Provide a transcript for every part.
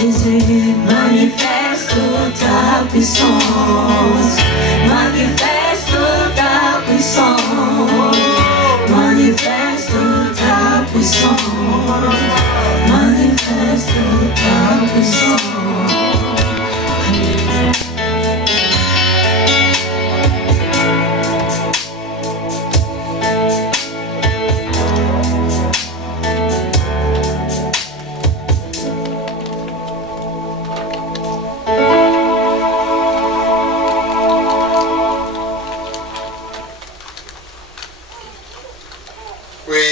Jésus, manifeste ta puissance. Manifeste ta puissance. Manifeste ta puissance. Manifeste ta puissance.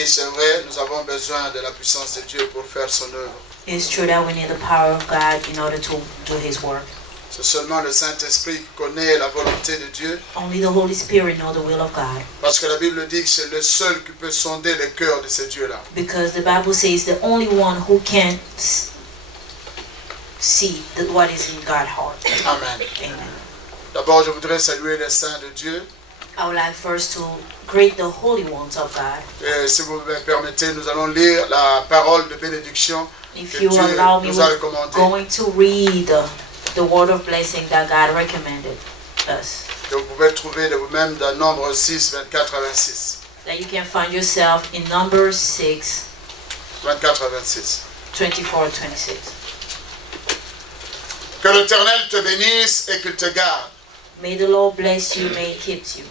C'est vrai, nous avons besoin de la puissance de Dieu pour faire son œuvre. It's true that we need the power of God in order to do His work. C'est seulement le Saint-Esprit qui connaît la volonté de Dieu. Only the Holy Spirit knows the will of God. Parce que la Bible dit que c'est le seul qui peut sonder le cœur de ce Dieu-là. Because the Bible says the only one who can see what is in God's heart. Amen. Amen. D'abord, je voudrais saluer les saints de Dieu. I would like first to greet the holy ones of God. Et si vous me permettez, nous allons lire la parole de bénédiction If que you Dieu allow me, nous a we're recommandée. going to read the word of blessing that God recommended us. Que vous pouvez trouver de vous-même dans Nombre 6, 24 à 26. That you can find yourself in Numbers 6, 24 à 26. 24, 26. Que l'Éternel te bénisse et qu'il te garde. May the Lord bless you, may He keep you.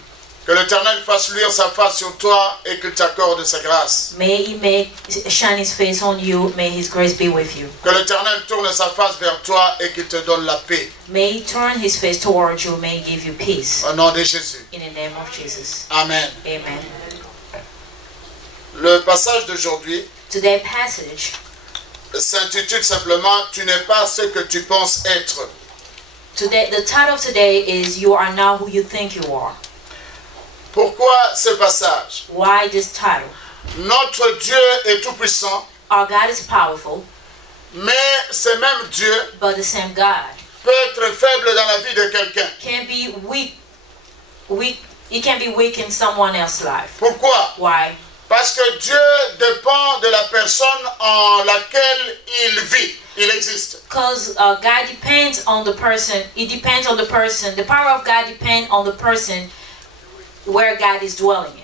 Que l'Éternel fasse luire sa face sur toi et qu'il t'accorde sa grâce. May He shine His face on you, may His grace be with you. Que l'Éternel tourne sa face vers toi et qu'il te donne la paix. May He turn His face towards you, may He give you peace. Au nom de Jésus. In the name of Jesus. Amen. Amen. Le passage d'aujourd'hui Today's passage s'intitule simplement « Tu n'es pas ce que tu penses être ». Today, the title of today is You Are Not Who You Think You Are. Pourquoi ce passage? Why this title? Notre Dieu est tout-puissant, Our God is powerful, mais ce même Dieu but the same God peut être faible dans la vie de quelqu'un. can be weak. He can be weak in someone else's life. Pourquoi? Why? Parce que Dieu dépend de la personne en laquelle il vit, il existe. Because God depends on the person. It depends on the person. The power of God depends on the person where God is dwelling in.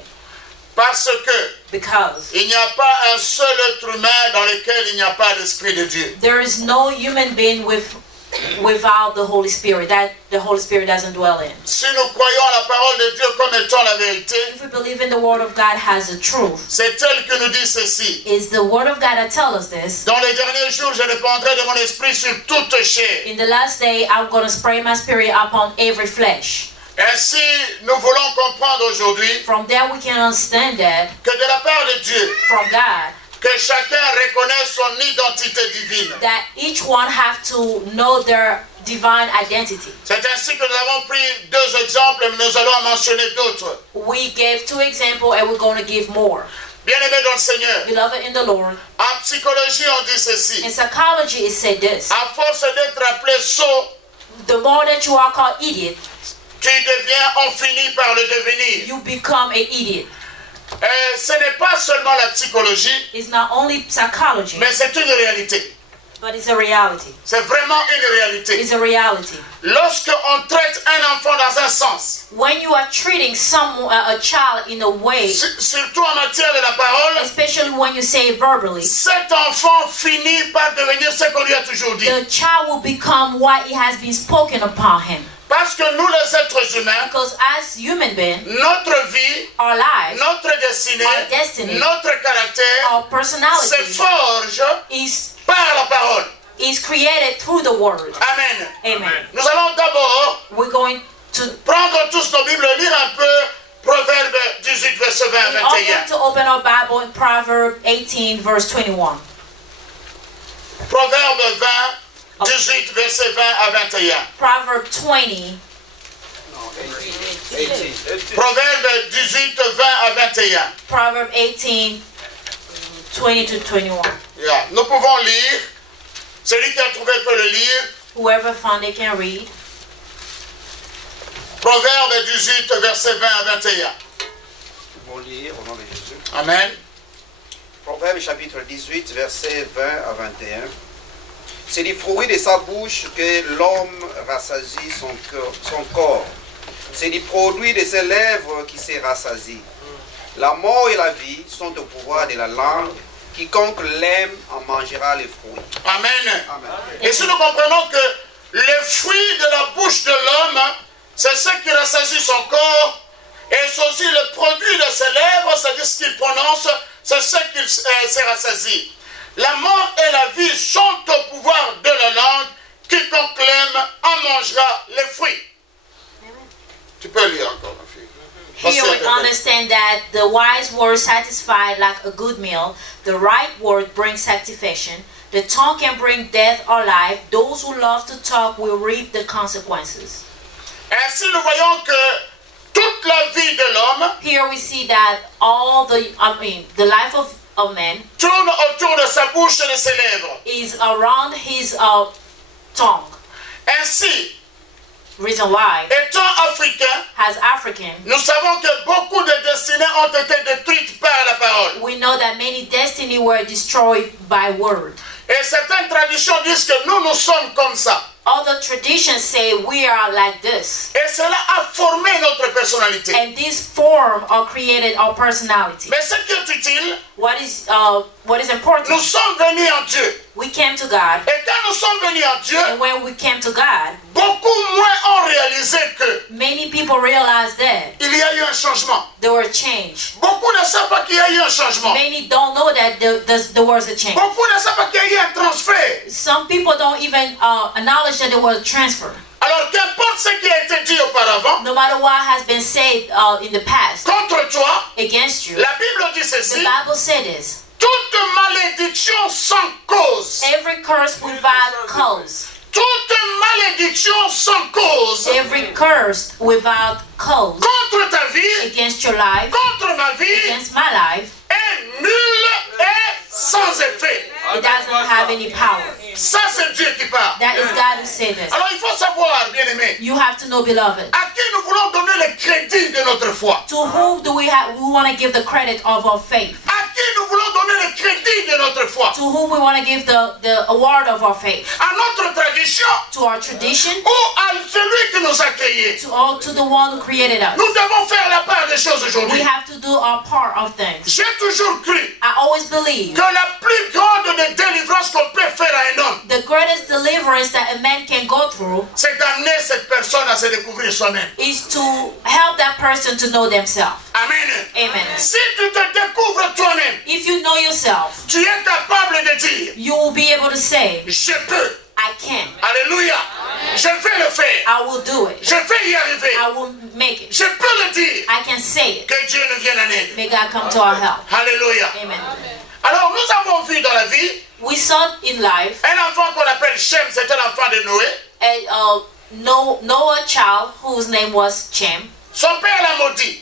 Parce que Because il n'y a pas un seul être humain dans lequel il n'y a pas l'Esprit de Dieu. there is no human being without the Holy Spirit, that the Holy Spirit doesn't dwell in. Si nous croyons la parole de Dieu comme étant la vérité, If we believe in the Word of God has the truth, c'est elle qui nous dit ceci. it's the Word of God that tells us this. Dans les derniers jours, je répandrai de mon esprit sur toute chair. In the last day, I'm going to spray my spirit upon every flesh. Ainsi, nous voulons comprendre aujourd'hui From there, we can understand that que de la part de Dieu, from God, que chacun reconnaît son identité divine. that each one have to know their divine identity. C'est ainsi que nous avons pris deux exemples, mais nous allons en mentionner d'autres. We gave two examples and we're going to give more. Bien-aimés dans le Seigneur, Beloved in the Lord, en psychologie, on dit ceci. in psychology, it said this. À force d'être appelé sot, The more that you are called idiot, tu deviens, on finit par le devenir. you become an idiot. Ce n'est pas seulement la psychologie, It's not only psychology, mais c'est une réalité. but it's a reality. C'est vraiment une réalité. It's a reality. Lorsqu'on traite un enfant dans un sens, When you are treating a child in a way, surtout en matière de la parole, especially when you say it verbally, cet enfant finit par devenir ce qu'on lui a toujours dit. the child will become what it has been spoken upon him. Parce que nous, les êtres humains, Because as human beings, notre vie, our lives, notre destinée, our destiny, notre caractère our se personality forge par la parole. is created through the word. Amen. Amen. Nous allons d'abord We're going to prendre tous nos Bibles, lire un peu Proverbe 18, verset 20 à we're all 21. going to open our Bible in Proverbs 18, verse 21. Proverbe 18, verset 20 à 21. Proverbs 20. Proverbe 18, 20 à 21. Proverbs 18, 20 to 21. Yeah. Nous pouvons lire. Celui qui a trouvé peut le lire. Whoever found it can read. Proverbe 18, verset 20 à 21. Nous allons lire au nom de Jésus. Amen. Proverbe chapitre 18, verset 20 à 21. C'est du fruit de sa bouche que l'homme rassasie son corps. C'est du produit de ses lèvres qui se rassasie. La mort et la vie sont au pouvoir de la langue. Quiconque l'aime en mangera les fruits. Amen. Amen. Et si nous comprenons que les fruits de la bouche de l'homme, c'est ce qui rassasie son corps, et c'est aussi le produit de ses lèvres, c'est-à-dire ce qu'il prononce, c'est ce qu'il se rassasie. La mort et la vie sont au pouvoir de la langue. Quiconque l'aime en mangera les fruits. Tu peux lire encore, ma fille. Here we understand that the wise word satisfies like a good meal. The right word brings satisfaction. The tongue can bring death or life. Those who love to talk will reap the consequences. Ainsi, nous voyons que toute la vie de l'homme Here we see that the life of man tourne autour de sa bouche et de ses lèvres. is around his tongue. Ainsi, Reason why, étant africain, as African, nous savons que beaucoup de destinées ont été détruites par la parole. we know that many destiny were destroyed by word. Et certaines traditions disent que nous sommes comme ça. Other traditions say we are like this. Et cela a formé notre personnalité. And this form or created our personality. Mais ce qui est utile, What is important? nous sommes venus en Dieu. We came to God, Et quand nous sommes venus en Dieu, and when we came to God, beaucoup moins ont réalisé que many people realized that il y a eu un changement. there were change. Beaucoup ne savent pas qu'il y a eu un changement. Many don't know that there was a change. Beaucoup ne savent pas qu'il y a eu un transfert. Some people don't even acknowledge that there was a transfer. Alors qu'importe ce qui a été dit auparavant, No matter what has been said in the past contre toi, against you, la Bible dit the ceci, Bible said this. toute malédiction sans cause, Every curse without cause. toute malédiction sans cause, Every curse without cause contre ta vie, against your life, contre ma vie, against my life, est nulle et sans effet. it doesn't have any power. Ça, c'est Dieu qui parle. That is God who said this. Alors, il faut savoir, bien-aimé, You have to know, beloved. à qui nous voulons donner le crédit de notre foi. To whom do we want to give the credit of our faith? À qui nous voulons donner le crédit de notre foi. To whom we want to give the award of our faith? À notre tradition To our tradition? ou à celui qui nous a créés. To the one who created us? Nous devons faire la part des choses We aujourd'hui. have to do our part of things. J'ai toujours cru I always believe que la plus grande des délivrances qu'on peut faire à un homme, the greatest deliverance that a man can go through c'est d'amener cette personne à se découvrir soi-même. is to help that person to know themselves. Amen. Amen. Si tu te découvres toi-même, If you know yourself, tu es capable de dire, you will be able to say, je peux. I can. Alléluia. Je vais le faire. I will do it. Je vais y arriver. I will make it. Je peux le dire. I can say it. Que Dieu nous vienne en aide. May God come to our help. Alléluia. Amen. Alors nous avons vu dans la vie We saw in life un enfant qu'on appelle Shem, c'était l'enfant de Noé. Noah child whose name was Shem. Son père l'a maudit.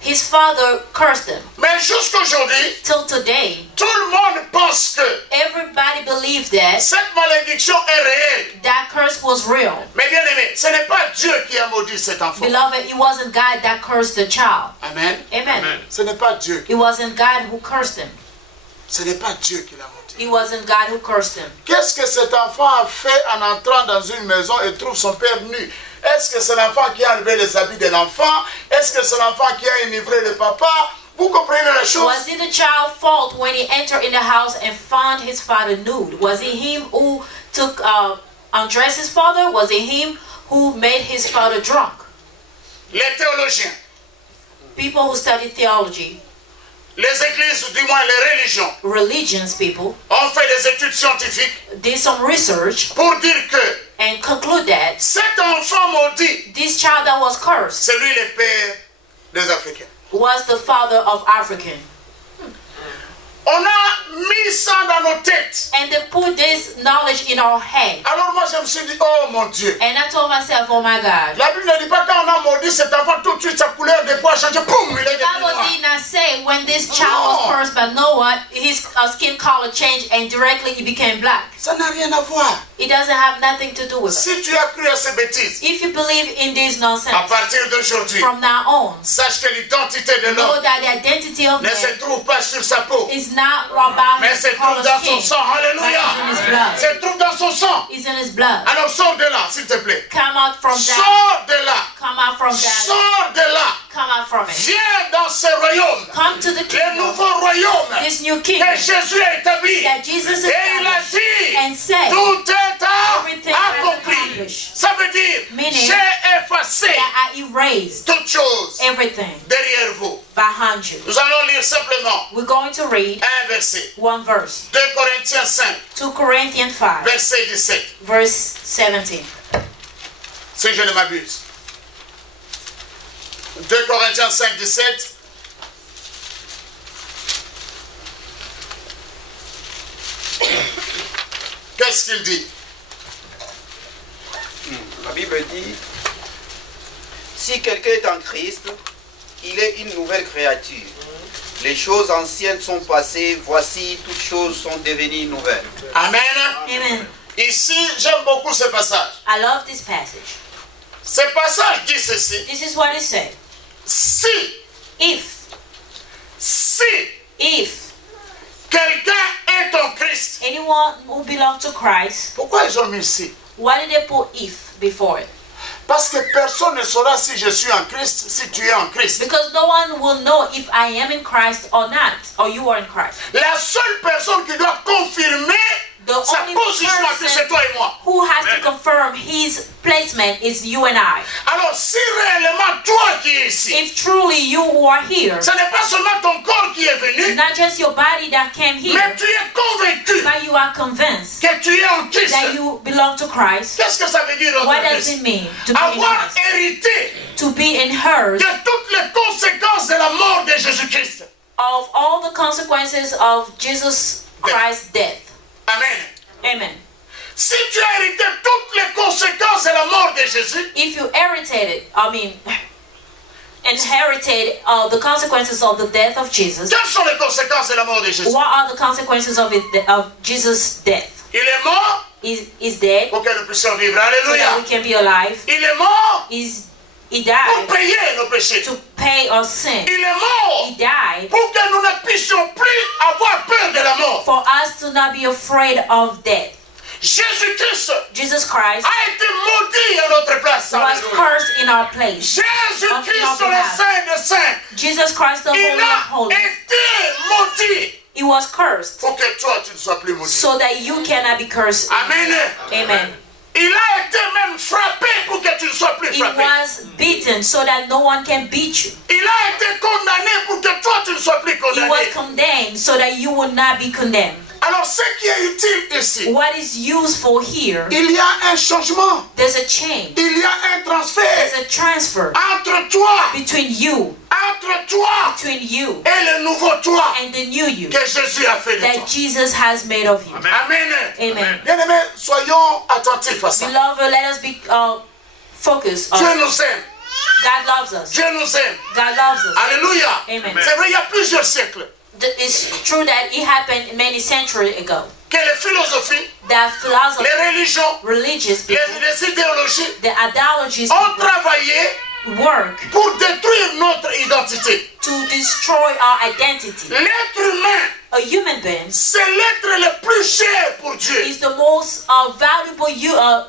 His father cursed him. Mais jusqu'aujourd'hui, Till today, tout le monde pense que everybody believed that cette malédiction est réelle. that curse was real. Mais bien aimé, ce n'est pas Dieu qui a maudit cet enfant. Beloved, it wasn't God that cursed the child. Amen. Amen. Ce n'est pas Dieu. It wasn't God who cursed him. Ce n'est pas Dieu qui l'a maudit. It wasn't God who cursed him. Qu'est-ce que cet enfant a fait en entrant dans une maison et trouve son père nu? Est-ce que c'est l'enfant qui a enlevé les habits de l'enfant? Est-ce que c'est l'enfant qui a enivré le papa? Vous comprenez la chose? Was it the child's fault when he entered in the house and found his father nude? Was it him who took undressed his father? Was it him who made his father drunk? Les théologiens, People who study theology, les églises, du moins les religions, religions people, ont fait des études scientifiques did some research pour dire que and conclude that cet enfant maudit, this child that was cursed c'est lui le père des Africains. was the father of African. On a mis ça dans nos têtes. And they put this knowledge in our head. Alors moi je me suis dit, oh mon Dieu. And I told myself, oh my God. La Bible ne dit pas quand on a maudit cet enfant, tout de suite sa couleur de peau a changé. Poum, il est The Bible devenu did not say when this child was cursed by Noah, his skin color changed and directly he became black. Ça n'a rien à voir. It doesn't have nothing to do with it. Si tu as cru à ces bêtises, If you believe in this nonsense, à partir d'aujourd'hui, from now on, sache que l'identité de know l'homme that the identity of ne man se trouve pas sur sa peau, is not about mais his se trouve dans son skin, sang. but Alléluia. it's in his blood. Se trouve dans son sang. It's in his blood. Alors sors de là, s'il te plaît. Come out from that. Sors de là. Come out from that. Sors de là. Come out from it. Viens dans ce royaume. Come to the Le kingdom. nouveau royaume This new que kingdom Jésus a établi. that Jesus Et il a established dit, and said tout est everything has accompli. accomplished. Ça veut dire, Meaning j'ai effacé that I erased toutes choses everything derrière vous. behind you. Nous allons lire simplement We're going to read un verset. one verse. 2 Corinthiens 5, 2 Corinthians 5, verset 17. verse 17. Si je ne m'abuse. 2 Corinthiens 5, 17. Qu'est-ce qu'il dit? La Bible dit, si quelqu'un est en Christ, il est une nouvelle créature. Les choses anciennes sont passées, voici, toutes choses sont devenues nouvelles. Amen. Amen. Ici, j'aime beaucoup ce passage. I love this passage. Ce passage dit ceci. This is what it said. Si quelqu'un est en Christ. Anyone who belongs to Christ, Pourquoi ils ont mis si? why did they put if before it? Parce que personne ne saura si je suis en Christ, si tu es en Christ. Because no one will know if I am in Christ or not, or you are in Christ. La seule personne qui doit confirmer The sa only position en Christ, c'est toi et moi. who has to confirm his placement is you and I. Alors si réellement toi qui es ici, If truly you who are here, ce n'est pas seulement ton corps qui est it's venu, not just your body that came mais here, tu es convaincu but you are convinced que tu es en Christ. that you belong to Christ. Qu'est-ce que ça veut dire en What does Christ? it mean to be in Avoir Christ? hérité To be in hers de toutes les conséquences de la mort de Jésus-Christ. of all the consequences of Jesus Christ's death. Amen. Amen. Si tu as hérité toutes les conséquences de la mort de Jésus, If you inherited the consequences of the death of Jesus, quelles sont les conséquences de la mort de Jésus? what are the consequences of Jesus' death? Il est mort Is dead pour que nous puissions vivre. so that Alléluia. we can be alive. Il est mort He pour died payer nos péchés. to pay our sin. Il est mort He died pour que nous ne puissions plus avoir peur de la mort. for us to not be afraid of death. Jésus-Christ Jesus Christ a été maudit à notre place. was Alléluia. cursed in our place. Jésus-Christ, le Saint des Saints, Jesus Christ, the il Holy of a Holies, été maudit he was cursed pour que toi tu ne sois plus maudit. so that you cannot be cursed. Amen. Amen. Il a été même frappé pour que tu ne sois plus He frappé. was beaten so that no one can beat you. Il a été condamné pour que toi tu ne sois plus He was condamné. condemned so that you would not be condemned. Alors ce qui est utile ici, What is useful here, il y a un changement, there's a change, il y a un transfert there's a transfer entre toi between you et le nouveau toi and the new you que Jésus a fait de toi. that Jesus has made of you. Amen. Amen. Bien-aimés, soyons attentifs à ça. Beloved, let us be focused Dieu on it. nous aime. God loves us. Dieu nous aime. God loves us. Alléluia. Amen. C'est vrai, il y a plusieurs siècles It's true that it happened many centuries ago. que les philosophies, That philosophy, les religions, religious people, les idéologies the ideologies ont travaillé work pour détruire notre identité. to destroy our identity. L'être humain, A human being c'est l'être le plus cher pour Dieu. is the most valuable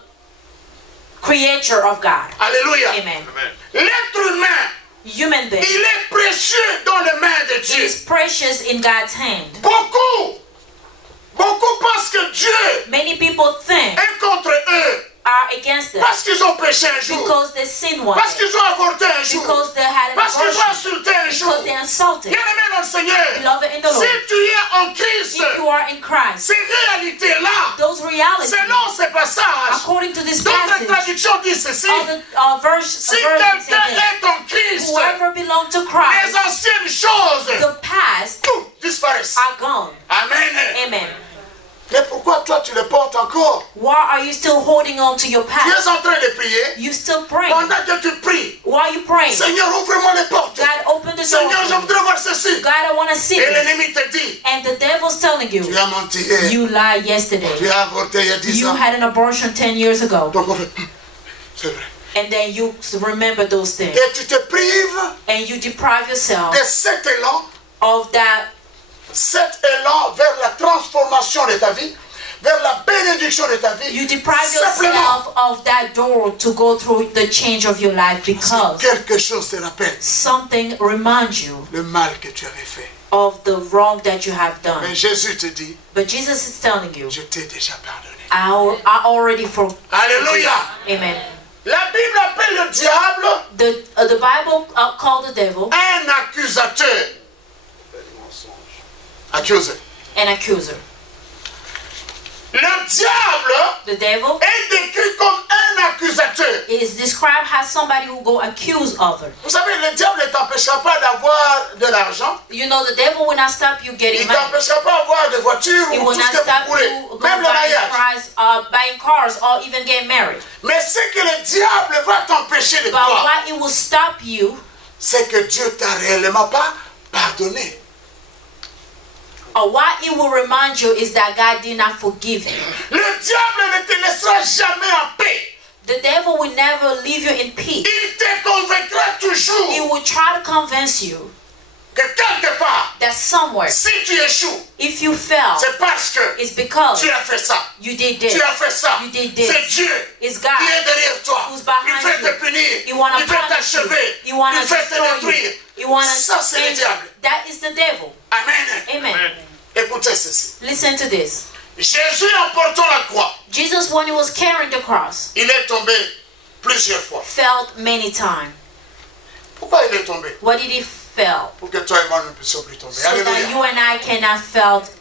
creature of God. Alléluia. Amen. L'être humain, Human being il est précieux dans les mains de Dieu. is precious in God's hand. Beaucoup pensent que Dieu Many people think est contre eux are against them parce qu'ils ont péché un jour, because they sin one parce day, qu'ils ont avorté un jour, because they had an parce qu'ils ont abortion, insulté un jour. because they insulted. Bien-aimé dans le Seigneur, Beloved in the Lord, si tu es en Christ, if you are in Christ, ces réalités-là, those realities, selon ces passages, according to this d'autres passage, traductions disent ceci: other si quelqu'un est en Christ, whoever belongs to les Christ, anciennes choses the past tout disparaissent. are gone. Amen. Amen. Mais pourquoi toi tu le portes encore? Why are you still holding on to your Tu past? es en train de prier. You still praying. Pendant que tu pries, Why are you praying? Seigneur, ouvre-moi les portes. God, open the door. Seigneur, je for me. voudrais voir ceci. God, I want to see Et it. l'ennemi te dit, And the devil's telling tu you, as menti hier. you lied Tu yesterday. as avorté il y a 10 You ans. had an abortion 10 years ago. Donc on fait, c'est vrai. And then you remember those things. Et tu te prives And you deprive yourself de cet élan vers la transformation de ta vie, vers la bénédiction de ta vie. You deprive Simplement yourself of that door to go through the change of your life because quelque chose te rappelle something reminds you le mal que tu avais fait. of the wrong that you have done. Mais Jésus te dit, But Jesus is telling you, je t'ai déjà pardonné. I already forgive. Alléluia. Amen. La Bible appelle le diable The Bible called the devil un accusateur. Accuser. an accuser. Le diable The devil est décrit comme un accusateur. is described as somebody who go accuse others. Vous savez, le diable ne t'empêchera pas d'avoir de l'argent. You know, the devil will not stop you Il getting ne money. t'empêchera pas d'avoir des voitures He ou will tout ce not que vous stop voulez. you Même le mariage. buying cars or even getting married. Mais ce que le diable va t'empêcher de But croire, what it will stop you, c'est que Dieu t'a réellement pas pardonné. or what it will remind you, is that God did not forgive you. Le diable ne te laissera jamais en paix. The devil will never leave you in peace. Il te convaincra He toujours will try to convince you que quelque part, that somewhere, si tu échoues, if you fail, c'est parce que it's because tu as fait ça. you did this. Tu as fait ça. You did this. C'est Dieu It's qui God est derrière toi. who's behind Il veut te you. punir. He wanna Il veut punish you. t'achever. He wanna Il veut te destroy you. détruire. He wanna Ça, c'est le end- diable. That is the devil. Amen. Amen. Écoutez ceci. Listen to this. Jésus, en portant la croix, Jesus, when he was carrying the cross, il est tombé plusieurs fois. felt many times. Pourquoi il est tombé? What did he felt? Pour que toi et moi ne puissions plus tomber. So that Alléluia. you and I cannot felt.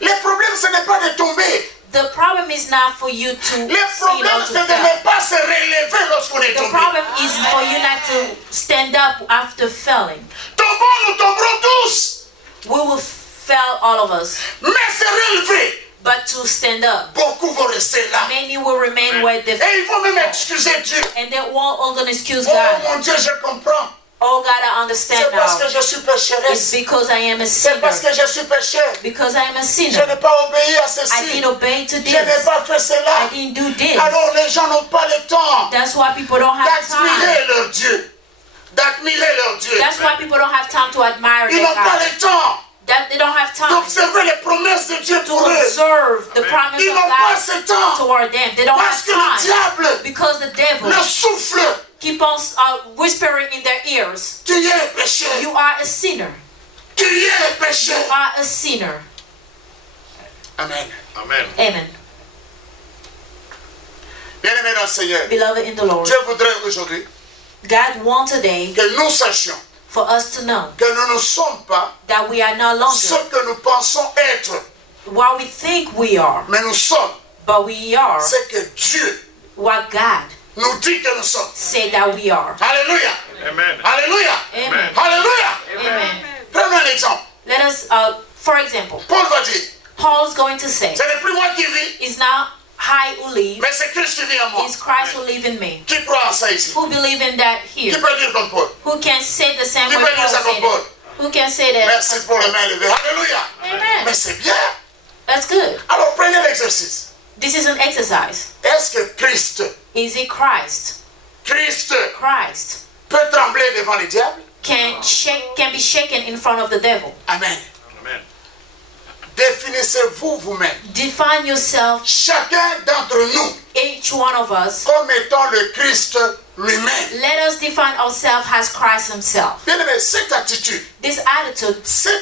Le problème, ce n'est pas de tomber. The problem is not for you to Le see problème, or c'est to de fail. ne pas se relever lorsqu'on est The tombé. problem is for you not to stand up after failing. Tombons, nous tomberons tous. We will fail, all of us. Mais se relever, But to stand up, beaucoup vont rester là. many will remain where they Et ils vont même excuser Dieu. and they won't all gonna excuse Oh God. mon Dieu, je comprends. Oh God, I C'est understand parce now. que je suis It's pécheresse. because I am a C'est parce sinner. que je suis pécheur. Because I am a Je sinner. n'ai pas obéi à I ceci. didn't obey to Je n'ai this. pas fait I cela. didn't do this. Alors les gens n'ont pas le temps That's why people don't have time. d'admirer leur Dieu. D'admirer leur Dieu. That's why people don't have time to admire Ils their n'ont pas God. le temps That they don't have time d'observer les promesses de Dieu to pour eux. observe the promise Ils of n'ont pas God ce temps. toward them. They don't Parce have que le time diable because the devil le souffle. keep on whispering in their ears. Tu es pécheur. You are a sinner. Tu es You pécheur. are a sinner. Amen. Amen. Amen. Bien-aimés dans le Seigneur, Beloved in the Lord, Dieu voudrait aujourd'hui God wants today que nous sachions for us to know que nous ne sommes pas that we are no ce longer que nous pensons être, what we think we are, mais nous sommes but we are ce que Dieu what God nous dit que nous sommes. said that we are. Alléluia. Amen. Alléluia. Amen. Alléluia. Amen. Prenons un exemple. Let us, for example, Paul va dire, Paul's going to say, ce n'est plus moi qui vis, it's not I who live, mais c'est Christ qui vit en moi. it's Christ who live in me. Qui croit en ça ici? Who believe in that Qui here? peut dire comme Paul? Who can say the same Qui way peut dire Paul ça comme said Paul? it? Who can say that? Merci as pour les Paul? mains levées. Alléluia. Amen. Mais c'est bien. That's good. Alors prenez l'exercice. This is an exercise. Est-ce que Christ Is it Christ? Christ peut trembler devant le diable? can be shaken in front of the devil. Amen. Amen. Définissez-vous vous-même, Define yourself, chacun d'entre nous, each one of us. comme étant le Christ lui-même. Let us define ourselves as Christ himself. Bien aimé, cette attitude, This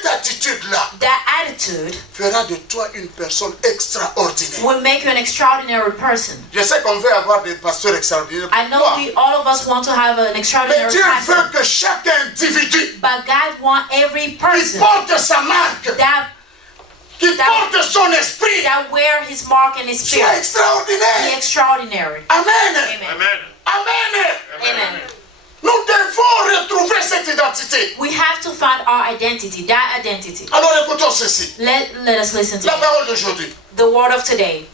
attitude-là that attitude fera de toi une personne extraordinaire. will make you an extraordinary person. Je sais qu'on veut avoir des pasteurs extraordinaires. I know Pourquoi? all of us want to have an Mais extraordinary Dieu veut pastor, que chaque individu but God wants every qui person porte sa marque, qui porte son esprit, that wear his mark and his soit spirit be extraordinaire. extraordinary. Amen. Amen. Amen. Amen. Amen. Nous devons retrouver trouver cette identité. We have to find our identity, that identity. Alors écoutons ceci. Let us listen to La parole d'aujourd'hui. the word of today.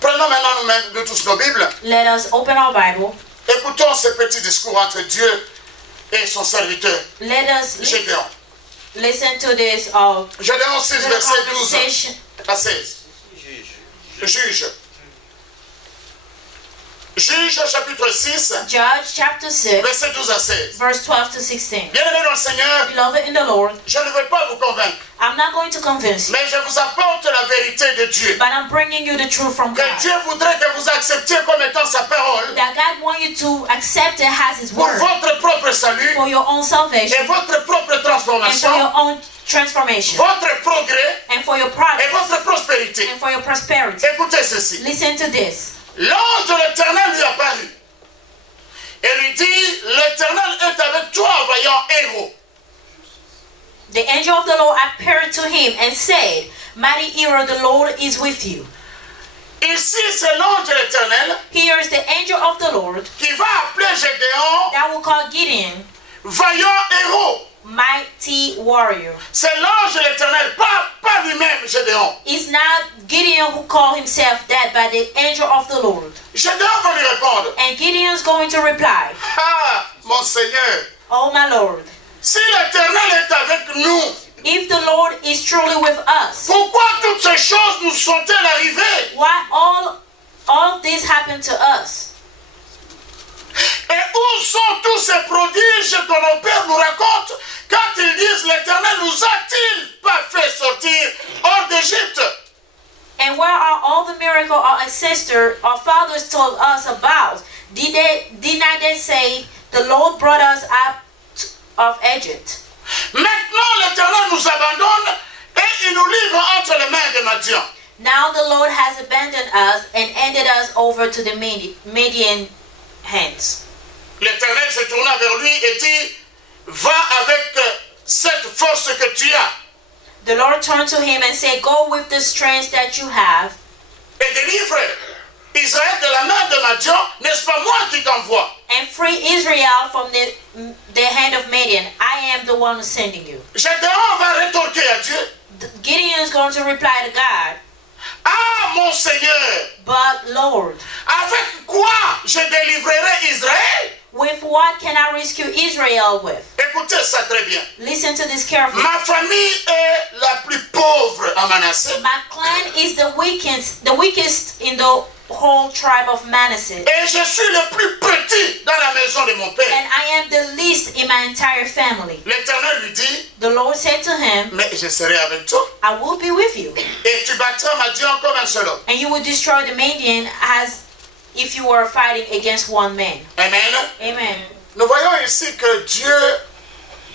Prenons maintenant nous tous nos Bibles. Let us open our Bible. Écoutons ce petit discours entre Dieu et son serviteur, Let us Gédéon. listen to this Gédéon 6, little verset 12 conversation. à 16. Juge. Juge, chapitre 6, Judge chapter 6, verset 12 à 16. verse 12 to 16. Bien-aimés dans le Seigneur, Beloved in the Lord, je ne veux pas vous convaincre, I'm not going to convince you, mais je vous apporte la vérité de Dieu. but I'm bringing you the truth from Que God. Dieu voudrait que vous acceptiez comme étant sa parole That God wants you to accept it as His pour word votre propre salut for your own et salvation votre propre and for transformation, your own transformation votre progrès and for your et progress votre prospérité. and for your prosperity. Écoutez ceci. Listen to this. L'ange de l'Éternel lui apparut et lui dit, l'Éternel est avec toi, vaillant héros. The angel of the Lord appeared to him and said, Mighty hero, the Lord is with you. Ici, c'est l'ange de l'Éternel Here is the angel of the Lord qui va appeler Gédéon that will call Gideon vaillant héros. mighty warrior. C'est l'ange de l'Éternel, pas lui-même, Gédéon. It's not Gideon who called himself that, but the angel of the Lord. Gédéon va lui répondre, And Gideon's going to reply, ah, mon Seigneur, Oh my Lord, si l'Éternel est avec nous, if the Lord is truly with us, pourquoi toutes ces choses nous sont-elles arrivées? why all this happened to us? Et où sont tous ces prodiges que nos pères nous racontent quand ils disent l'Éternel nous a-t-il pas fait sortir hors d'Égypte? And where are all the miracles our ancestors, our fathers told us about? Did not they say the Lord brought us out of Egypt? Maintenant l'Éternel nous abandonne et il nous livre entre les mains de Madian. Now the Lord has abandoned us and handed us over to the Midian hands. L'Éternel se tourna vers lui et dit, va avec cette force que tu as The Lord turned to him and said, Go with the strength that you have et délivre Israël de la main de Madian, n'est-ce pas moi qui t'envoie? and free Israel from the hand of Midian. I am the one who's sending you. Gédéon va rétorquer à Dieu, Gideon is going to reply to God, ah mon Seigneur, But Lord, avec quoi je délivrerai Israël? with what can I rescue Israel with? Écoutez ça très bien. Listen to this carefully. Ma famille est la plus pauvre à Manassé. My clan is the weakest in the whole tribe of Manasseh. Et je suis le plus petit dans la maison de mon And père. I am the least in my entire family. L'Éternel lui dit, The Lord said to him, mais je serai avec toi. I will be with you. Et tu battras Madian comme un seul homme. And you will destroy the Midian as if you were fighting against one man. Amen. Amen. Nous voyons ici que Dieu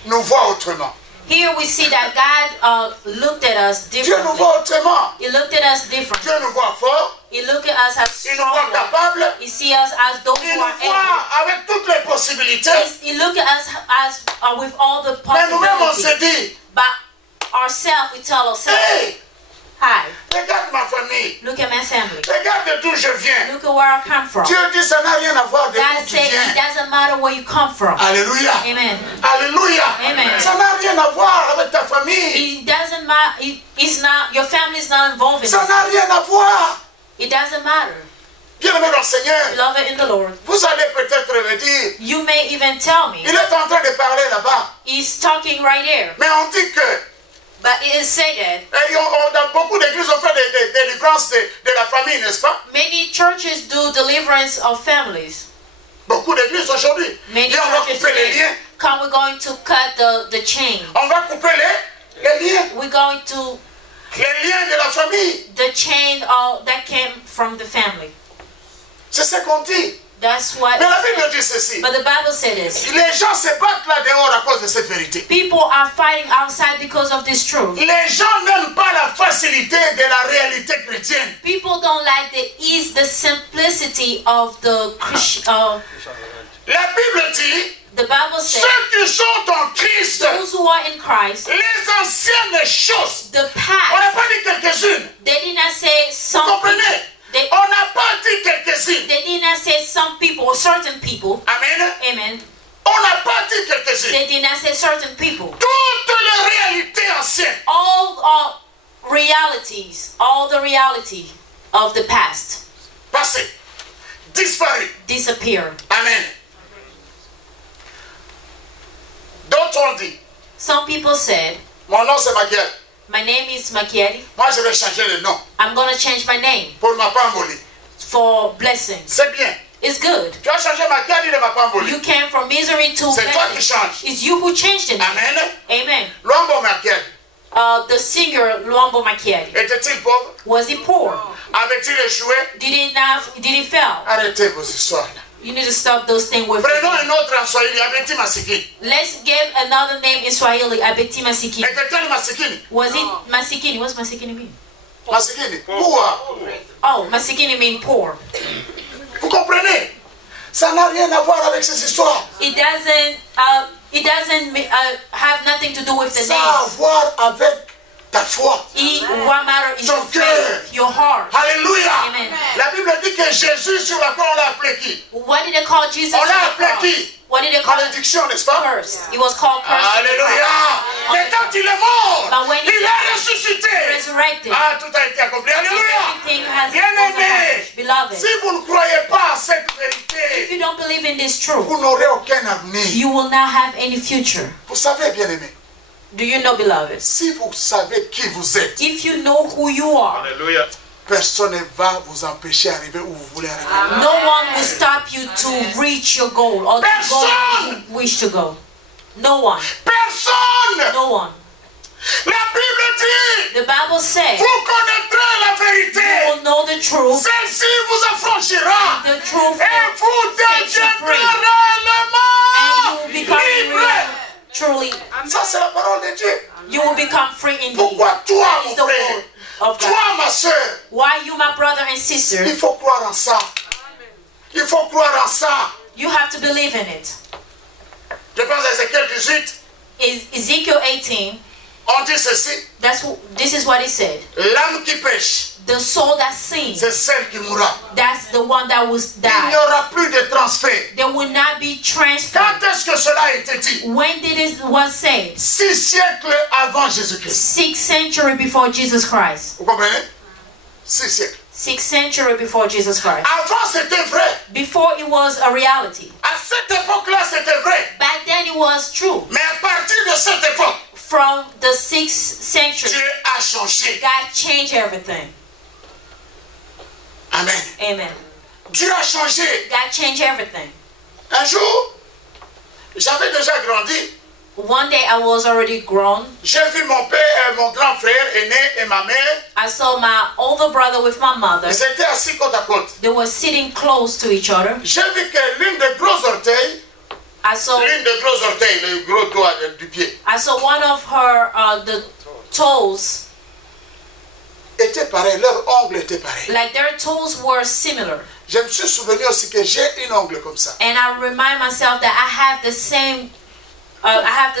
nous voit autrement. Here we see that God looked at us Dieu nous differently. voit autrement. He looked at us differently. Dieu nous voit fort. He looked at us as Il nous voit strong. capables. He sees us as those Il who nous are able. voit avec toutes les possibilités. He looked at us as with all the Mais nous-mêmes, on se possibilities. dit, But ourselves, we tell ourselves, hey, Hi, regarde ma famille. look at my family. Regarde d'où je viens. Look at where I come from. Dieu dit, ça n'a rien à voir de God d'où tu said it viens. doesn't matter where you come from. Alléluia. Amen. Alléluia. Amen. Ça n'a rien à voir avec ta famille. It doesn't matter. It's not your family is not involved in Ça it. n'a rien à voir. It doesn't matter. Bien-aimé dans le Seigneur, Beloved in the Lord, vous allez peut-être me dire, you may even tell me il est en train de parler là-bas. he's talking right there. Mais on dit que But it is said that dans beaucoup d'églises, on fait des délivrances de la famille, n'est-ce pas? many churches do deliverance of families. Beaucoup d'églises aujourd'hui. Many Et on va churches couper les today. liens. Come, we're going to cut the chain. On va couper les liens. We're going to Les liens de la famille. the chain that came from the family. C'est ce qu'on dit. That's what. Mais la Bible dit ceci. But the Bible said this. Les gens se battent là dehors à cause de cette vérité. People are fighting outside because of this truth. Les gens n'aiment pas la facilité de la réalité chrétienne. People don't like the ease, the simplicity of the Christian. La Bible dit, The Bible says ceux qui sont en Christ, those who are in Christ, les anciennes choses, the on past. n'a pas dit quelques-unes. They did not say Vous some comprenez? people. They, On n'a pas dit quelques-unes. they did not say some people or certain people. Amen. Amen. On n'a pas dit dit quelques-unes. They did not say certain people. Toutes les réalités anciennes. All realities, all the reality of the past Passé. Disparu. disappeared. Amen. D'autres ont dit, Some people said, mon nom c'est Makiel. my name is Makieri. Moi je vais changer le nom I'm going to change my name pour ma Pamboli. for blessings. C'est bien. It's good. Tu as changé Makiel de ma Pamboli. You came from misery to C'est toi qui blessing. changes. It's you who changed it. Amen. Amen. Luambo Makiel. The singer Luambo Makieri, Était-il pauvre? was he poor? Avait-il échoué? Did he fail? Arrêtez vos histoires là. You need to stop those things with Prenons un autre en Swahili, Abeti Masikini. Let's give another name in Swahili, Abeti Masikini. Était-elle Masikini? Was it Masikini? What's Masikini mean? Masikini. Poor. Oh, Masikini mean poor. Vous comprenez? Ça n'a rien à voir avec ces histoires. It doesn't have nothing to do with the Ça a à name. voir avec ta foi. What matter is Ton your cœur. faith, your heart. Alléluia. Amen. La Bible dit que Jésus sur la croix, on l'a appelé qui? What did they call Jesus On on l'a the appelé cross? qui? What did they call it? Malédiction, n'est-ce pas? Curse. It was called curse. on the Alléluia. cross. Mais quand il est mort, But when he il est ressuscité. Resurrected. Ah, tout a été accompli. Alléluia. Everything has been Bien-aimés, accomplished. Beloved, si vous ne croyez pas à cette if vérité, you don't believe in this truth, vous n'aurez aucun avenir. you will not have any future. Vous savez, bien-aimés, Do you know, beloved? si vous savez qui vous êtes, If you know who you are, Alléluia. personne ne va vous empêcher d'arriver où vous voulez arriver. no one will stop you to reach your goal or to go where Personne. you wish to go. No one. Personne. No one. La Bible dit, The Bible says, vous connaîtrez la you vérité. will know the truth. Celle-ci vous affranchira. The truth Et will vous set you deviendrez free. And you will become réellement real. libre. Truly, Ça, c'est la parole de Dieu. you will become free indeed. Pourquoi toi, That mon is the frère, word of toi, God. ma soeur, Why you, my brother and sister, il faut croire en ça. Il faut croire en ça. you have to believe in it. Je pense à Ézéchiel 18. Ezekiel 18, On dit ceci. this is what it said. L'âme qui pêche, The soul that sins, c'est celle qui mourra. that's the one that will Il n'y die. aura plus de transfert. There will not be transfer. Quand est-ce que cela a été dit? When did it was said? 6 siècles avant Jésus-Christ. 6th century before Jesus Christ. Vous comprenez? 6 siècles. 6th century before Jesus Christ. Avant, c'était vrai. Before it was a reality. À cette époque-là, c'était vrai. Back then it was true. Mais à partir de cette époque, From the 6th century, Dieu a changé. God changed everything. Amen. Amen. Dieu a changé. God changed everything. Un jour, j'avais déjà grandi. One day I was already grown. J'ai vu mon père, mon grand frère aîné et ma mère. I saw my older brother with my mother. Ils étaient assis côte à côte. They were sitting close to each other. J'ai vu que l'une des gros orteils, I saw le gros doigt du pied, one of her the toes, était pareil. Leur ongle était pareil. like their toes were similar. Je me suis souvenu aussi que j'ai une ongle comme ça. And I remind myself that I have the same. I have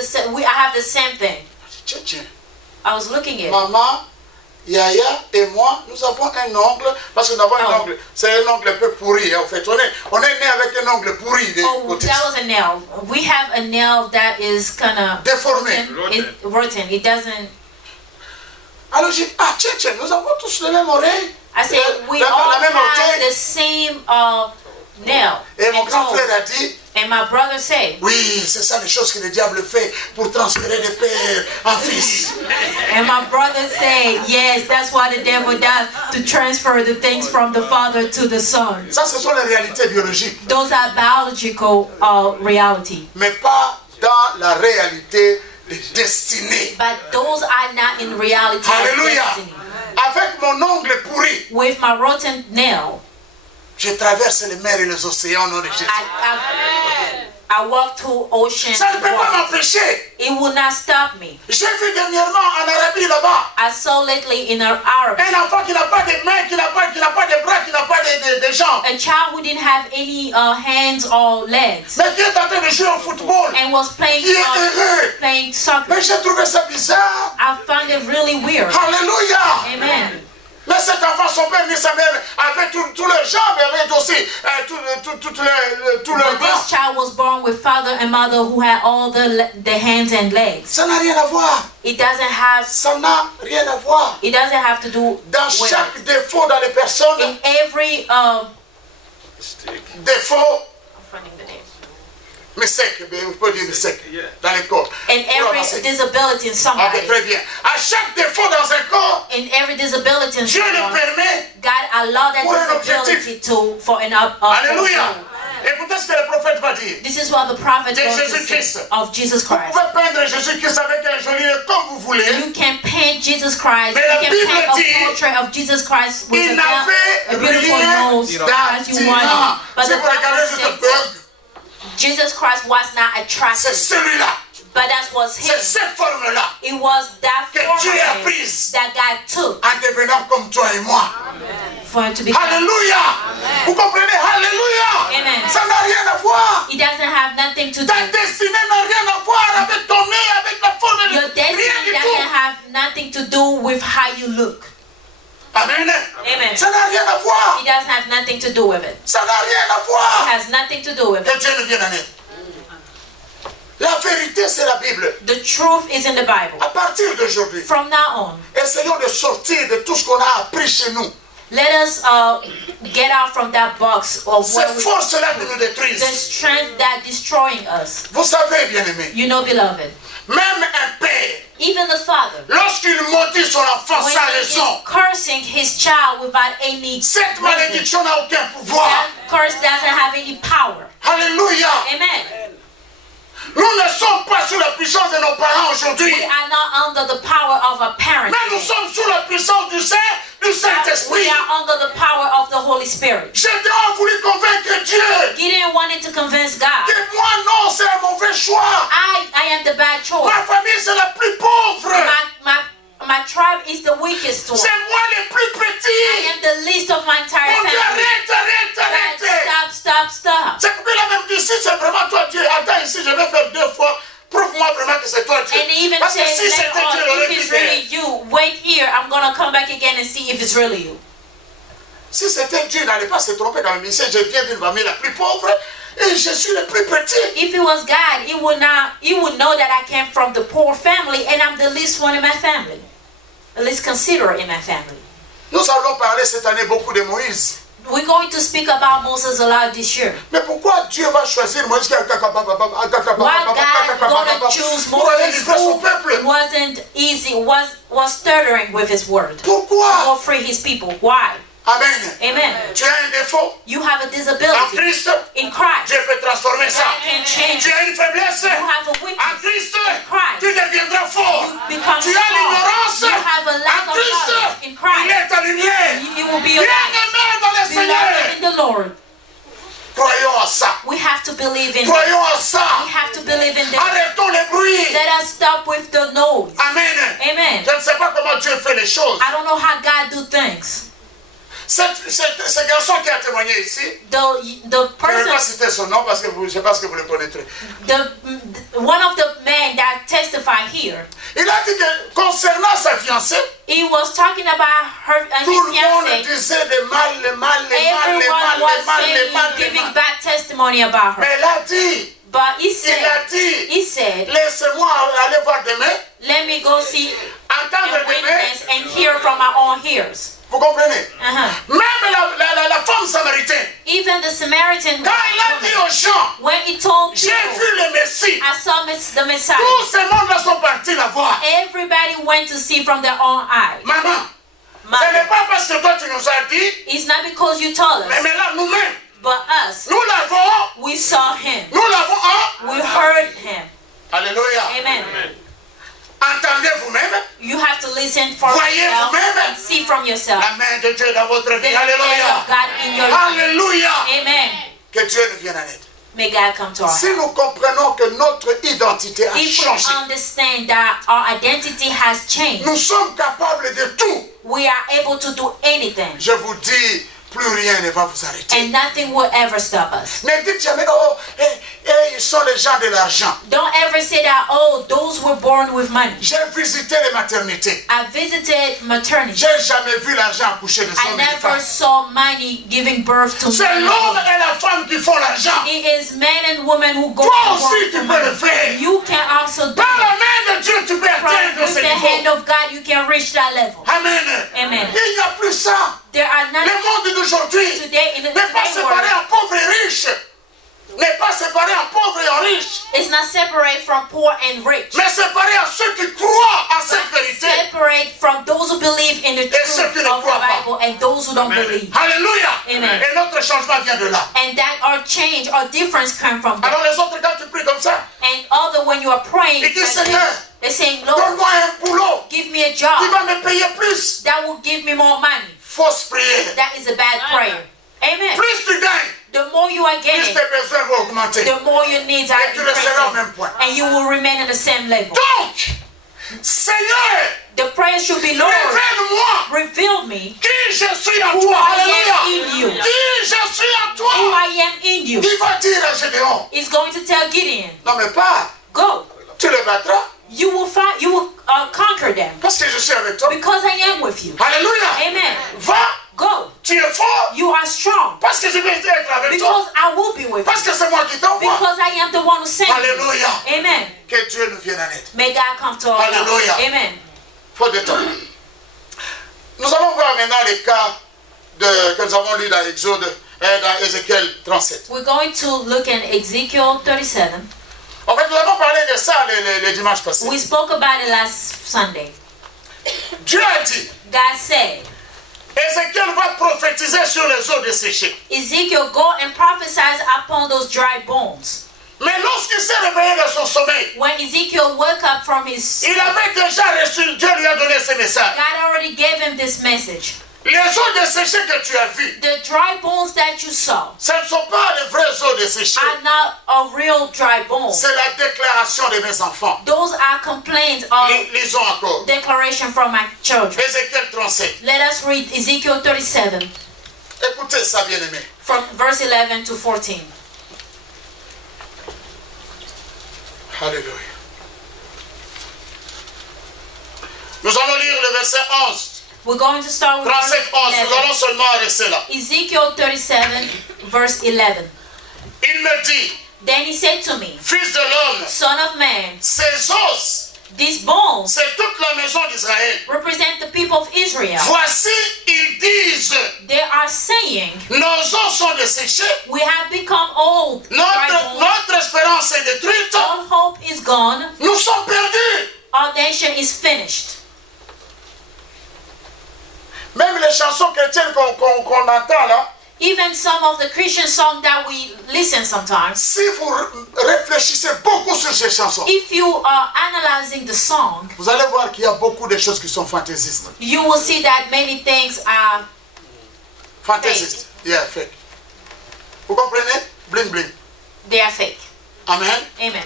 the same thing. Tiens, tiens. I was looking at it. Maman, Yaya et moi, nous avons un ongle, parce que nous avons un ongle, c'est un ongle un peu pourri en fait. On est né avec un ongle pourri des Oh, côtés. that was a nail. We have a nail that is kind of Déformé. rotten. It doesn't. Alors j'ai dit, ah tiens, tiens, nous avons tous les mêmes oreilles. I said we la all même have orteil. the same nail. Et mon and grand toe. frère a dit, And my brother said, oui, c'est ça les choses que le diable fait pour transférer de père en fils. and my brother said, yes, that's what the devil does to transfer the things from the father to the son. Ça, ce sont les réalités biologiques, Those are biological reality, mais pas dans la réalité des destinées. but those are not in reality of Alléluia. destiny. Avec mon ongle pourri, With my rotten nail, je traverse les mers et les océans au nom de Jésus. I walk through ocean. Ça ne peut pas waters. m'empêcher. It will not stop me. J'ai vu dernièrement en Arabie là-bas I saw lately in Arab un enfant qui n'a pas de mains, qui n'a pas de bras, qui n'a pas de jambes, a child who didn't have any hands or legs mais qui est en train de jouer au football, and was playing qui est heureux. soccer. Mais j'ai trouvé ça bizarre. I found it really weird. Alléluia. Amen. Mais cet enfant, son père ni sa mère avaient tous leurs jambes, avaient aussi tous leurs But bras. this child was born with father and mother who had all the hands and legs. Ça n'a rien à voir. It doesn't have. Ça n'a rien à voir. It doesn't have to do Dans with chaque défaut dans les personnes, in every défaut, mistake, vous pouvez dire mistake, dans les corps. in every disability in somebody. Ok, très bien. À chaque défaut dans un corps, In every disability in Dieu le someone, permet. God allowed that Pour un disability for an Alléluia. Écoutez ce que le prophète va dire. This is what the prophet De goes to Jésus-Christ. say of Jesus Vous Christ. pouvez peindre Jésus-Christ avec un joli nez comme vous voulez. You can paint Jesus Christ. Mais You la can Bible paint a dit, portrait of Jesus Christ with Il a n'avait beautiful rien nose as you d'attirant. want. But Si the vous regardez Bible cette said bug, Jesus Christ was not c'est attractive, celui-là. but that was him. C'est cette forme-là It was that que form Dieu a of him prise that God took en devenant comme toi et moi. for him to become. Alléluia. Vous comprenez? Alléluia. Amen. Ça n'a rien à voir. It doesn't have nothing to do. Ta destinée n'a rien à voir avec ton nez, avec la forme de Your destiny rien du doesn't tout. have nothing to do with how you look. Amen. Amen. Ça n'a rien à voir. It doesn't have nothing to do with it. Ça n'a rien à It voir. has nothing to do with Que it. Dieu nous vienne en aide. La vérité, c'est la Bible. The truth is in the Bible. À partir d'aujourd'hui, From now on, essayons de sortir de tout ce qu'on a appris chez nous. let us get out from that box of Ces where we, forces-là qui nous the détruisent. strength that destroying us. Vous savez, bien-aimés, You know, beloved, même un père, even the father, lorsqu'il maudit son enfant when sans he is raison, cursing his child without any cette reason, malédiction n'a aucun pouvoir. that curse doesn't have any power. Alléluia. Amen. Nous ne sommes pas sous la puissance de nos parents aujourd'hui. We are not under the power of a parent. Mais nous sommes sous la puissance du Saint-Esprit. We are under the power of the Holy Spirit. Gédéon voulu convaincre Dieu Gideon wanted to convince God. que moi, non, c'est un mauvais choix. I am the bad choice. Ma famille, c'est la plus pauvre. My tribe is the weakest one. C'est moi le plus I petit. am the least of my entire Mon Dieu, family. arrête. Stop. C'est pourquoi il a même dit, si c'est vraiment toi Dieu, attends ici, je vais faire 2 fois. Prouve-moi vraiment que c'est toi Dieu. And even Parce que said si later c'était Dieu, il on, aurait if it's quitté. really you, wait here. I'm going to come back again and see if it's really you. Si c'était Dieu, il n'allait pas se tromper quand même. Il sait, je viens d'une famille la plus pauvre et je suis le plus petit. If it was God, he would know that I came from the poor family and I'm the least one in my family. At least considerate in my family. Nous allons parler cette année beaucoup de Moïse. We're going to speak about Moses a lot this year. Mais pourquoi Dieu va choisir Moïse Why God gonna choose pour aller Moses livrer son peuple? who wasn't easy, was stuttering with his word. Pourquoi? Go free his people. Why? Amen. Amen. Tu as un défaut You have a en disability Christ. in Christ. Dieu peut transformer ça. God can change Tu it. as une faiblesse You have a en weakness Christ. in Christ. Tu deviendras fort. You become Tu as strong. l'ignorance You have a lack en of Christ. knowledge in Il Christ. est ta lumière. You will be a light. Bien-aimé dans le Seigneur. Beloved in the Lord. Croyons en ça. We have to believe in it. Croyons en ça. We have to believe in that. Arrêtons les bruits. Let us stop with the no's. Amen. Amen. Je ne sais pas comment Dieu fait les choses. I don't know how God do things. Ce garçon qui a témoigné ici, The je ne vais pas person, citer son nom parce que je ne sais pas ce que vous le connaîtrez. one of the men that testified here, Il a dit que concernant sa fiancée, he was talking about her and tout le his monde fiancé. disait le mal. Everyone was giving bad testimony about her. Mais il a dit, But he said, laissez-moi aller voir demain, let me go see entendre and demain. witness and hear from my own ears. Vous comprenez? Uh-huh. Même la femme samaritaine, Even the Samaritan quand il a dit aux gens, when he told j'ai people, vu le Messie, I saw the Messiah, tous ces mondes-là sont partis la voir. everybody went to see from their own eyes. Maman, ce n'est pas parce que toi tu nous as dit, It's not because you told us, mais là nous-mêmes, but us. nous l'avons, We saw him. nous l'avons, We heard him. Alléluia. Amen. Entendez vous-même You have to listen for Voyez yourself vous-même and see from yourself. la main de Dieu dans votre The vie. hand Alléluia. of God in your life. Alléluia. Amen. Que Dieu nous vienne en aide. May God come to our Si help. nous comprenons que notre identité a If we changé, understand that our identity has changed, nous sommes capables de tout. we are able to do anything, Je vous dis, plus rien ne va vous arrêter. and nothing will ever stop us. Ne dites jamais, oh, et ils sont les gens de l'argent. Don't ever say that, oh, those were born with money. J'ai visité les maternités. I visited maternity. J'ai jamais vu l'argent accoucher de I son never femme. saw money giving birth to C'est men. l'homme et la femme qui font l'argent. It is men and women who go Toi to aussi, work tu for peux le money. faire. You can also do Par la it. main de Dieu, tu peux atteindre With ce the hand niveau. of God, you can reach that level. Amen. Amen. Il n'y a plus ça. There are not Le monde d'aujourd'hui today in the n'est pas today séparé world. en pauvre et riche. N'est pas séparé en pauvre et en riche. It's not separate from poor and rich. Mais séparé à ceux qui croient à cette But vérité. separate from those who believe in the ceux truth qui ne of the croient pas. Bible and those who don't believe. Alléluia. Amen. Et notre changement vient de là. And that our change, our difference come from that. Alors les autres, quand tu pries comme ça, And other when you are praying, ils disent, like Seigneur, this, they're saying, Lord, donne-moi un boulot give me a qui job va me payer plus. that will give me more money. Fausse prière. That is a bad prayer. Amen. Plus tu gagnes, The more you are plus getting, tes besoins vont augmenter. the more your needs are Et tu resteras au même increasing. point. And you will remain at the same level. Donc, Seigneur, The prayer should be, Lord, révèle-moi reveal me qui je suis en who toi. I am Alléluia. in you. Qui je suis en Who toi. I am in you. Il va dire à Gédéon, He's going to tell Gideon, non mais pas, go. tu les battras You will fight. You will conquer them parce que je suis avec toi. because I am with you. Alléluia. Amen. Va, Go. tu es fort You are strong parce que je vais être avec toi. because I will be with you. Parce que c'est moi qui t'envoie. Because I am the one who sent you. Alléluia. Amen. Que Dieu nous vienne en aide. May God come to our help. Alléluia. Amen. Faute de temps. Nous allons voir maintenant les cas que nous avons lus dans Exode et dans Ézéchiel 37. We're going to look at Ezekiel 37. En fait, nous avons parlé de ça les dimanches passés. We spoke about it last Sunday. Dieu a dit, God said, Ézéchiel va prophétiser sur les eaux desséchées. Ezekiel, go and prophesy upon those dry bones. Mais lorsqu'il s'est réveillé de son sommeil, When Ezekiel woke up from his il avait déjà reçu, Dieu lui a donné ce message. God already gave him this message. Les eaux desséchées que tu as vues, The dry bones that you saw ce ne sont pas les vraies eaux desséchées. are not a real dry bone. C'est la déclaration de mes enfants. Those are complaints of Lisons encore. declaration from my children. Ézéchiel 37. Let us read Ezekiel 37 Écoutez ça, bien-aimé. from verse 11 to 14. Alléluia. Nous allons lire le verset 11. We're going to start with verse 37, 11. Nous 11. allons seulement rester là. Ezekiel 37 verse 11. Il me dit, Then he said to me, Fils de l'homme, Son of man, ces os, these bones c'est toute la maison d'Israël. represent the people of Israel. Voici, ils disent, They are saying, nos os sont desséchés, we have become old. Dry bones. notre espérance est détruite, All hope is gone. nous sommes perdus. Our nation is finished. Même les chansons chrétiennes qu'on entend là, Even some of the Christian songs that we listen sometimes, si vous réfléchissez beaucoup sur ces chansons, if you are analyzing the song, vous allez voir qu'il y a beaucoup de choses qui sont fantaisistes. you will see that many things are Fantaisistes. Yeah, fake. Vous comprenez? Bling bling. they are fake. Amen. Amen.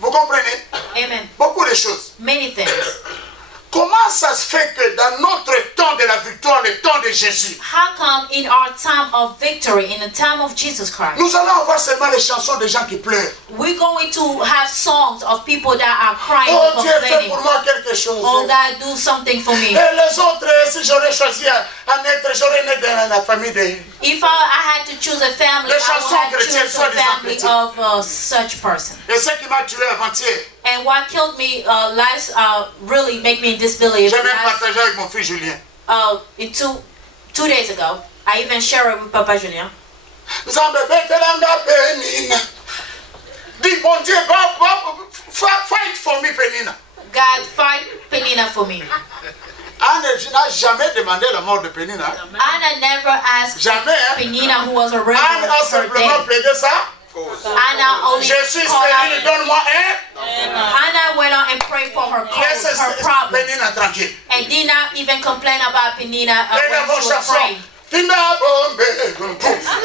Vous comprenez? Amen. Beaucoup de choses. Many things. Comment ça se fait que dans notre temps de la victoire, le temps de Jésus, How come in our time of victory, in the time of Jesus Christ, nous allons avoir seulement les chansons des gens qui pleurent? we're going to have songs of people that are crying Oh, and Dieu fait complaining? pour moi quelque chose. Oh God, do something for me. Et les autres, si j'aurais choisi à naître, j'aurais né dans la famille de... If I had to choose a family, Les I would chansons have to chrétiennes, choose a soi-disant family chrétiennes. of such person. Et ce qui m'a tué avant-hier, And what killed me really make me disbelieve. j'ai même partagé avec mon fils Julien. In two days ago, I even shared it with Papa Julien. Nzambe betelanga Penina. Dis, mon Dieu, fight for me, Penina. God, fight Penina for me. Anne n'a jamais demandé la mort de Penina. Anna never asked Jamais. Hein? Penina, who was a rebel, Anne a her simplement death. plaidé ça. Anna only Je suis called stérile, out. donne-moi un. Anna went on and prayed for her cause, Laisse her problem, Penina tranquille. and did not even complain about Penina Et dans when vos she was chansons, praying. Tinda bombe.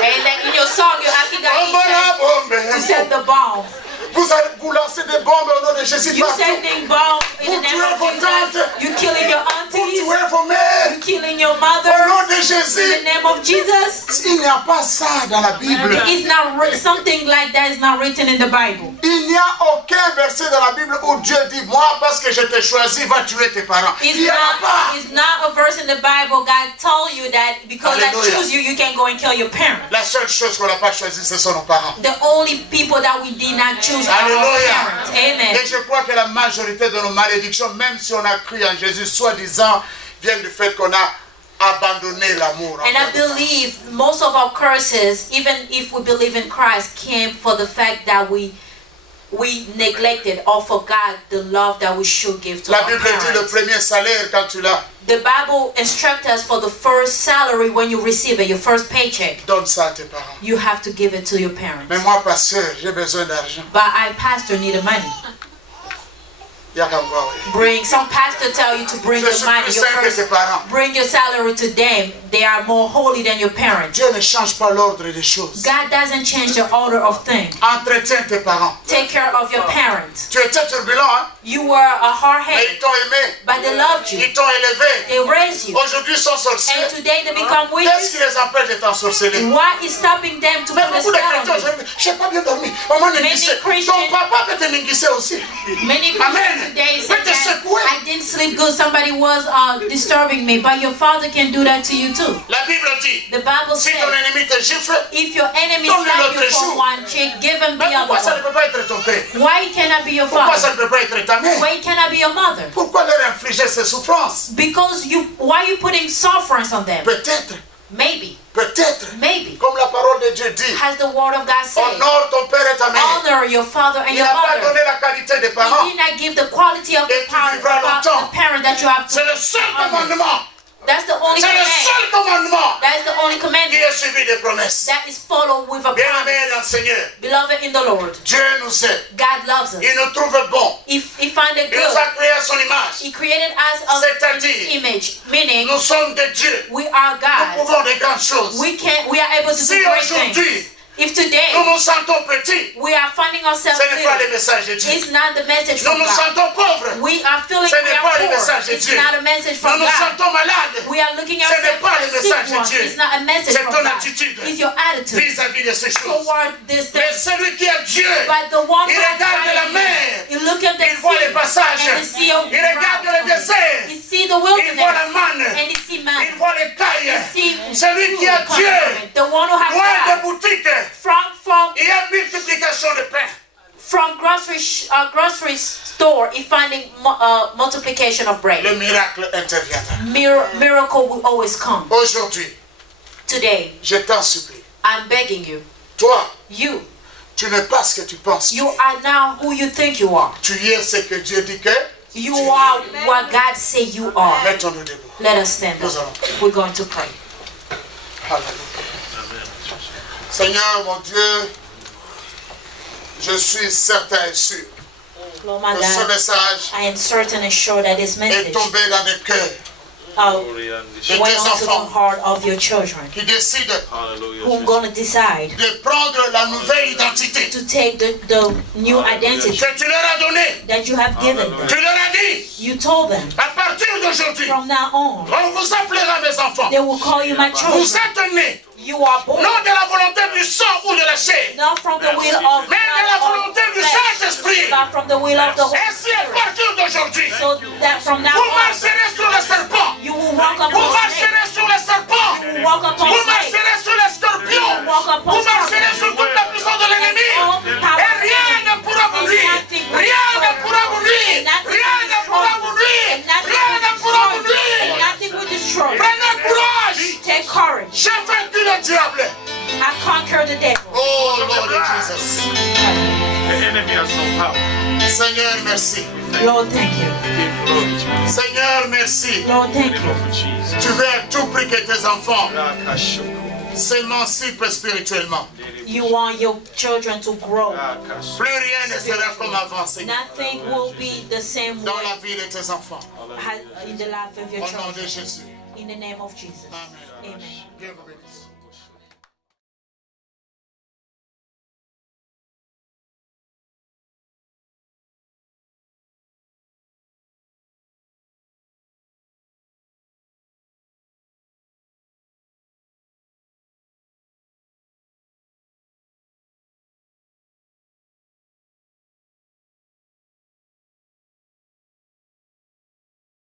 And then in your song, you're asking God Bombe to bombe. send the bomb. Vous vous lancez des bombes au nom de Jésus You partout. sending bomb in the Vous name tuez of vos Jesus. tantes. You killing your Vous aunties. tuez vos mères. You killing your Au mother. nom de In the Jésus. name of Jesus. Il n'y a pas ça dans la Bible. It's not something like that is not written in the Bible. Il n'y a aucun verset dans la Bible où Dieu dit, moi, parce que je t'ai choisi, va tuer tes parents. Il n'y en a pas. It's not a verse in the Bible. God told you that because I Hallelujah. choose you, you can go and kill your parents. La seule chose qu'on n'a pas choisie, ce sont nos parents. The only people that we did not choose are our Alléluia. parents. Amen. Et je crois que la majorité de nos malédictions, même si on a cru en Jésus, soi-disant, viennent du fait qu'on a abandonné l'amour. And I believe most of our curses, even if we believe in Christ, came for the fact that we neglected or forgot the love that we should give to La our Bible dit le parents. premier salaire quand tu l'as, The Bible instructs us for the first salary when you receive it, your first paycheck. donne ça à tes parents. You have to give it to your parents. Mais moi, pasteur, j'ai besoin d'argent. But I, pastor, need the money. Il y a qu'à me voir, oui. Bring some pastor tell you to bring Je the suis money. plus Your saint que first, tes parents. bring your salary to them. They are more holy than your parents. Dieu ne change pas l'ordre des choses. God doesn't change the order of things. Entretiens tes parents. Take care of your parents. Tu étais turbulent, hein? You were a hard Mais head, ils t'ont aimé. but they loved you. Ils t'ont élevé. They raised you. Aujourd'hui, ils sont sorciers. And today they become Qu'est-ce qui witches. les empêche d'être ensorcelés? What is stopping them to Mais put a beaucoup de spell chrétiens on you? aujourd'hui, je n'ai pas bien dormi. On m'a négligé. Ton Christians- papa peut te négliger aussi. Many Amen. Christians today say Peut te that secouer. I didn't sleep good. Somebody was disturbing me, but your father can do that to you too. La Bible dit, The Bible si says, ton ennemi te gifle, if your enemy Donne-lui slap l'autre you for joue. one cheek, give him the mais other pourquoi ça ne one. peut pas être ton père? Why it cannot be your Pourquoi ça father? ne peut pas être ta mère? Why it cannot be your mother? Pourquoi leur infliger ces souffrances? Because why you putting sufferance on them? Peut-être, Maybe, peut-être, comme la parole de Dieu dit, has the word of God said, honore ton père et ta mère. honor your father and Il your n'a pas mother. donné la qualité des parents. He did not give the quality of Et the tu vivras longtemps. parent that you have C'est to le seul honor. commandement. That's the only C'est le command. seul commandement That is the only qui commandment est suivi des promesses. that is followed with a Bien-aimés promise. dans le Seigneur, Beloved in the Lord, Dieu nous aime. God loves us. Il nous trouve bon. If He find it Il nous good, a créés à son image. He created us of C'est-à-dire, His image, meaning nous sommes des dieux. we are Nous God. pouvons des grandes choses. We are able to Si do great aujourd'hui, things. If today nous nous sentons petits, we are finding ourselves ce n'est pas le little, message de Dieu. it's not the message Nous from nous God. sentons pauvres. We are feeling Ce we n'est are pas le poor. message de It's Dieu. not a message Nous from nous God. sentons malades. We are looking at Ce n'est pas le ourselves message sick de ones. Dieu. It's not a message C'est from ton God. attitude It's your attitude vis-à-vis de ces choses. toward this Mais thing. celui qui est Dieu, But the one il who has regarde la guided mer, you, you look at the il voit les sea passages, and the sea of il regarde le désert, you see the il voit la wilderness manne, and you see man. il voit les cailles. See Celui qui est Dieu, the one who has loin des God boutiques, from il y a multiplication de pain. grocery store is finding multiplication of bread. Le miracle interviendra. Miracle will always come. Aujourd'hui, Today, je t'en supplie. I'm begging you. Toi, You tu n'es pas ce que tu penses. You are now who you think you are. Tu es ce que Dieu dit que. You are what God say you are. Mettons-nous debout. Let us stand Nous up. allons prier. We're going to pray. Alléluia. Seigneur, mon Dieu, je suis certain et sûr Lord my que ce God, message I am certain and sure that this est message tombé dans les cœurs de went tes onto the enfants heart of your children qui décident who are going to decide de prendre la nouvelle identité to take the new identity que tu leur as donnée. that you have given them. Tu leur as dit, You told them à partir d'aujourd'hui, from now on, on vous appellera mes enfants. they will call you my Vous children. êtes nés, You are born non de la volonté du sang ou de la chair, not from the will of mais de la God volonté or du flesh, Saint-Esprit. but from the will of the Holy Ainsi, à Spirit. partir d'aujourd'hui, So that from now vous on, marcherez sur le serpent. you will walk Vous upon snakes. marcherez sur les serpents. You will walk upon Vous snakes. marcherez sur les scorpions. Vous marcherez sur toute la puissance de l'ennemi. Et rien ne pourra vous nuire. Rien ne pourra vous nuire. Rien ne pourra vous nuire. Rien ne pourra vous nuire. Nothing will destroy. Prenez courage. Take courage. J'ai vaincu le diable. I conquered the devil. Oh Lord Jesus. The enemy has no power. Seigneur, merci. Lord, thank you. Give glory to you. Seigneur, merci. Lord, thank you. For Jesus. Tu veux à tout prix que tes enfants Rakashoko. s'émancipent spirituellement. You want your children to grow. Rakashoko. Plus rien ne sera comme avant, Seigneur. Nothing will be the same Dans way la vie de tes enfants. in the life of your Au nom de children. Jésus. In the name of Jesus. Amen. Amen. Dieu vous bénisse.